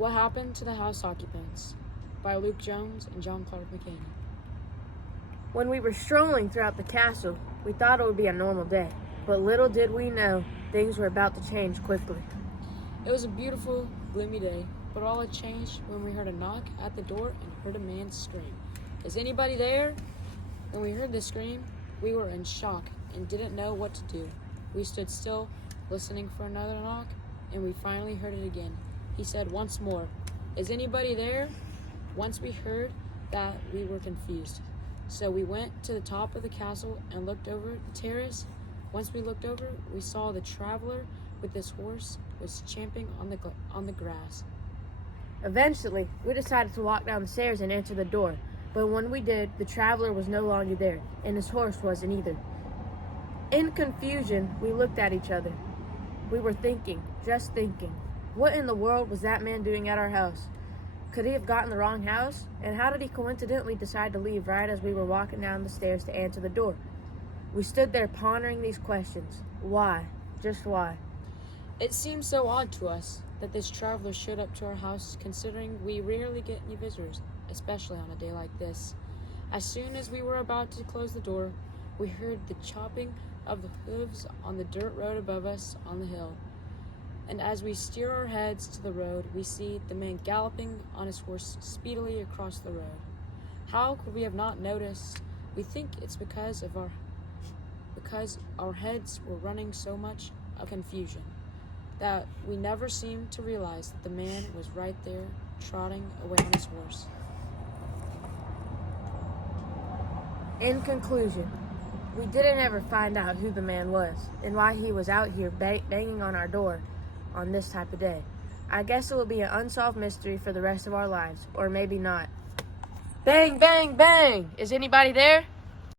What Happened to the House Occupants by Luke Jones and John Clark McCaney. When we were strolling throughout the castle, we thought it would be a normal day, but little did we know things were about to change quickly. It was a beautiful, gloomy day, but all had changed when we heard a knock at the door and heard a man scream, "Is anybody there?" When we heard the scream, we were in shock and didn't know what to do. We stood still, listening for another knock, and we finally heard it again. He said once more, "Is anybody there?" Once we heard that, we were confused. So we went to the top of the castle and looked over the terrace. Once we looked over, we saw the traveler with his horse was champing on the grass. Eventually, we decided to walk down the stairs and enter the door, but when we did, the traveler was no longer there, and his horse wasn't either. In confusion, we looked at each other. We were thinking, just thinking, what in the world was that man doing at our house? Could he have gotten the wrong house? And how did he coincidentally decide to leave right as we were walking down the stairs to answer the door? We stood there pondering these questions. Why? Just why? It seemed so odd to us that this traveler showed up to our house, considering we rarely get any visitors, especially on a day like this. As soon as we were about to close the door, we heard the chopping of the hooves on the dirt road above us on the hill. And as we steer our heads to the road, we see the man galloping on his horse speedily across the road. How could we have not noticed? We think it's because our heads were running so much of confusion that we never seemed to realize that the man was right there, trotting away on his horse. In conclusion, we didn't ever find out who the man was and why he was out here banging on our door on this type of day. I guess it will be an unsolved mystery for the rest of our lives, or maybe not. Bang, bang, bang! Is anybody there?